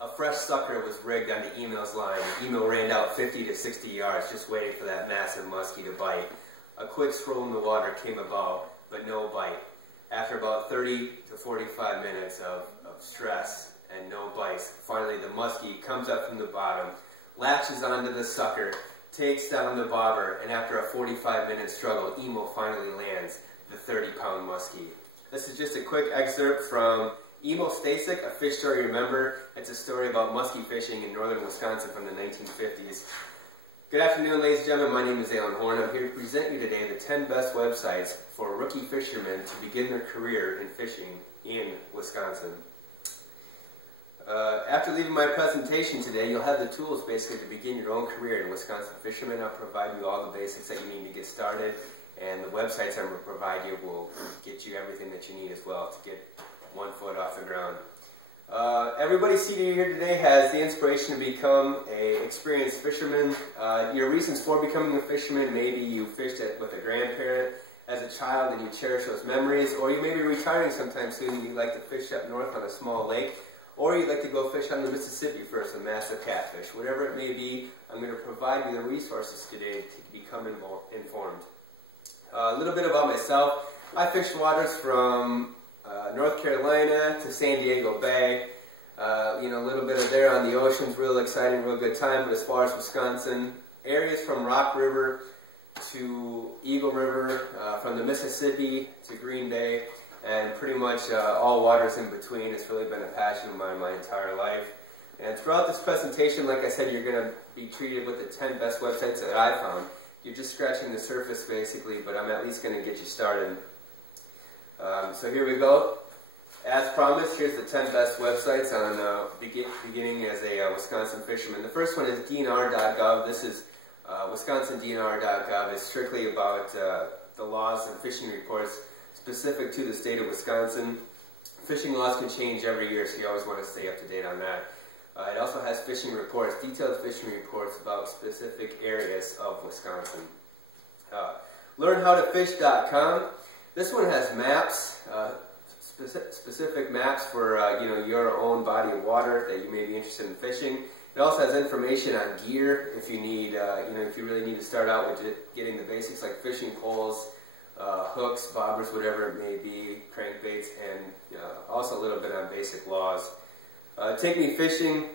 A fresh sucker was rigged onto Emo's line. Emo ran out 50 to 60 yards just waiting for that massive muskie to bite. A quick swirl in the water came about, but no bite. After about 30 to 45 minutes of stress and no bites, finally the muskie comes up from the bottom, latches onto the sucker, takes down the bobber, and after a 45-minute struggle, Emo finally lands the 30-pound muskie. This is just a quick excerpt from Emo Stasek, A Fish Story to Remember. It's a story about muskie fishing in northern Wisconsin from the 1950s. Good afternoon, ladies and gentlemen. My name is Alan Horn. I'm here to present you today the 10 best websites for rookie fishermen to begin their career in fishing in Wisconsin. After leaving my presentation today, you'll have the tools basically to begin your own career in Wisconsin fishermen. I'll provide you all the basics that you need to get started, and the websites I'm going to provide you will get you everything that you need as well to get one foot off the ground. Everybody seated here today has the inspiration to become an experienced fisherman. Your reasons for becoming a fisherman: maybe you fished with a grandparent as a child and you cherish those memories, or you may be retiring sometime soon and you'd like to fish up north on a small lake, or you'd like to go fish on the Mississippi for some massive catfish. Whatever it may be, I'm going to provide you the resources today to become informed. A little bit about myself. I fished waters from North Carolina to San Diego Bay. A little bit of there on the ocean's real exciting, real good time. But as far as Wisconsin, areas from Rock River to Eagle River, from the Mississippi to Green Bay, and pretty much all waters in between. It's really been a passion of mine my entire life. And throughout this presentation, like I said, you're going to be treated with the 10 best websites that I found. You're just scratching the surface basically, but I'm at least going to get you started. So here we go. As promised, here's the 10 best websites on beginning as a Wisconsin fisherman. The first one is DNR.gov. This is WisconsinDNR.gov. It's strictly about the laws and fishing reports specific to the state of Wisconsin. Fishing laws can change every year, so you always want to stay up to date on that. It also has fishing reports, detailed fishing reports about specific areas of Wisconsin. LearnHowToFish.com. This one has maps, specific maps for your own body of water that you may be interested in fishing. It also has information on gear if you need, if you really need to start out with getting the basics like fishing poles, hooks, bobbers, whatever it may be, crankbaits, and also a little bit on basic laws. Take Me Fishing.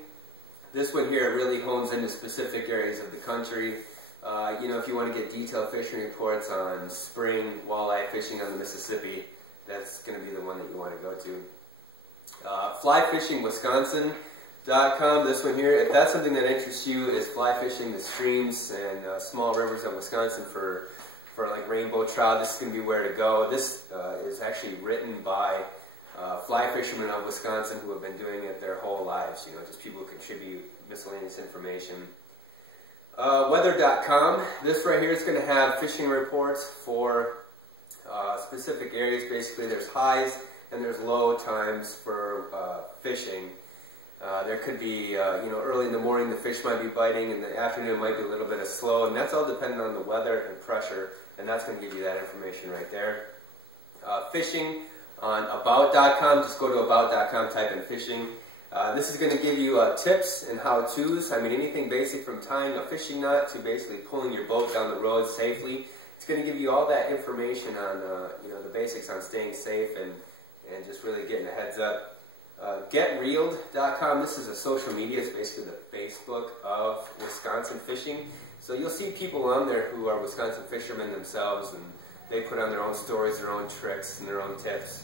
This one here really hones into specific areas of the country. If you want to get detailed fishing reports on spring walleye fishing on the Mississippi, that's going to be the one that you want to go to. FlyFishingWisconsin.com. This one here, if that's something that interests you, is fly fishing the streams and small rivers of Wisconsin for like rainbow trout. This is going to be where to go. This is actually written by fly fishermen of Wisconsin who have been doing it their whole lives. Just people who contribute miscellaneous information. Weather.com. This right here is going to have fishing reports for specific areas. Basically, there's highs and there's low times for fishing. There could be, early in the morning the fish might be biting, in the afternoon it might be a little bit of slow, and that's all dependent on the weather and pressure, and that's going to give you that information right there. Fishing on About.com. Just go to About.com, type in fishing. This is going to give you tips and how-tos. I mean, anything basic from tying a fishing knot to basically pulling your boat down the road safely. It's going to give you all that information on, the basics on staying safe and just really getting a heads up. GetReeled.com. This is a social media. It's basically the Facebook of Wisconsin fishing. So you'll see people on there who are Wisconsin fishermen themselves, and they put on their own stories, their own tricks, and their own tips.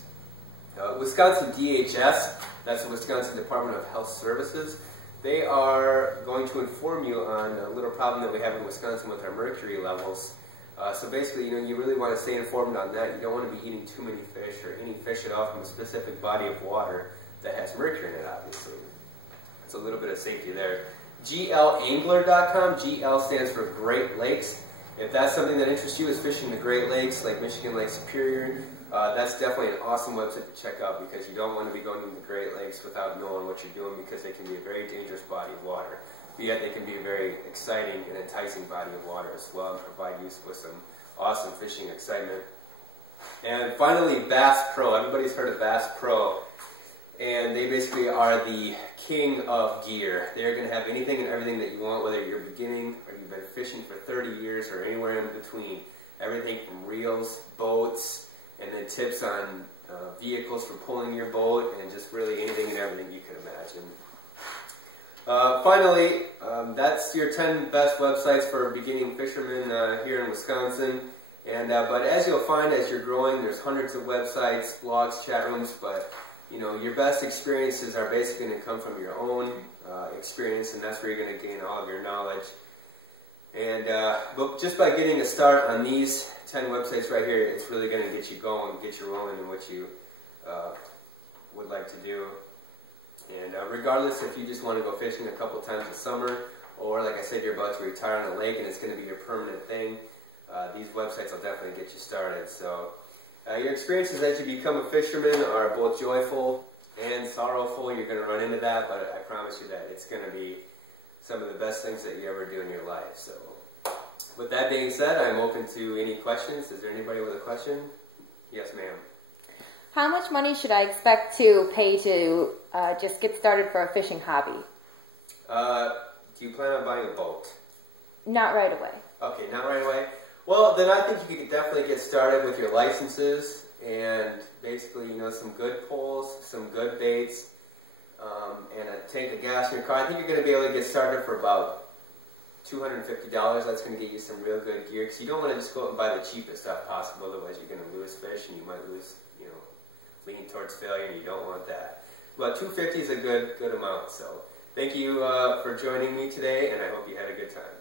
Wisconsin DHS, that's the Wisconsin Department of Health Services. They are going to inform you on a little problem that we have in Wisconsin with our mercury levels. So basically, you really want to stay informed on that. You don't want to be eating too many fish or any fish at all from a specific body of water that has mercury in it, obviously. It's a little bit of safety there. GLAngler.com. GL stands for Great Lakes. If that's something that interests you, is fishing the Great Lakes, like Michigan Lake Superior, that's definitely an awesome website to check out, because you don't want to be going to the Great Lakes without knowing what you're doing, because they can be a very dangerous body of water. But yet they can be a very exciting and enticing body of water as well, and provide you with some awesome fishing excitement. And finally, Bass Pro. Everybody's heard of Bass Pro. and they basically are the king of gear. They're going to have anything and everything that you want, whether you're beginning or you've been fishing for 30 years or anywhere in between. Everything from reels, boats, and then tips on vehicles for pulling your boat, and just really anything and everything you can imagine. Finally, that's your 10 best websites for beginning fishermen here in Wisconsin. And but as you'll find, as you're growing, there's hundreds of websites, blogs, chat rooms, but you know, your best experiences are basically going to come from your own experience, and that's where you're going to gain all of your knowledge. And but just by getting a start on these 10 websites right here, it's really going to get you going, get you rolling in what you would like to do. And regardless if you just want to go fishing a couple times a summer, or like I said, you're about to retire on a lake and it's going to be your permanent thing, these websites will definitely get you started. So your experiences as you become a fisherman are both joyful and sorrowful. You're going to run into that, but I promise you that it's going to be some of the best things that you ever do in your life. So with that being said, I'm open to any questions. Is there anybody with a question? Yes, ma'am. How much money should I expect to pay to just get started for a fishing hobby? Do you plan on buying a boat? Not right away. Okay, not right away. Well, then I think you could definitely get started with your licenses and basically, you know, some good poles, some good baits, and a tank of gas in your car. I think you're going to be able to get started for about $250. That's going to get you some real good gear, because you don't want to just go out and buy the cheapest stuff possible. Otherwise, you're going to lose fish, and you might lose, you know, lean towards failure, and you don't want that. But $250 is a good amount. So thank you for joining me today, and I hope you had a good time.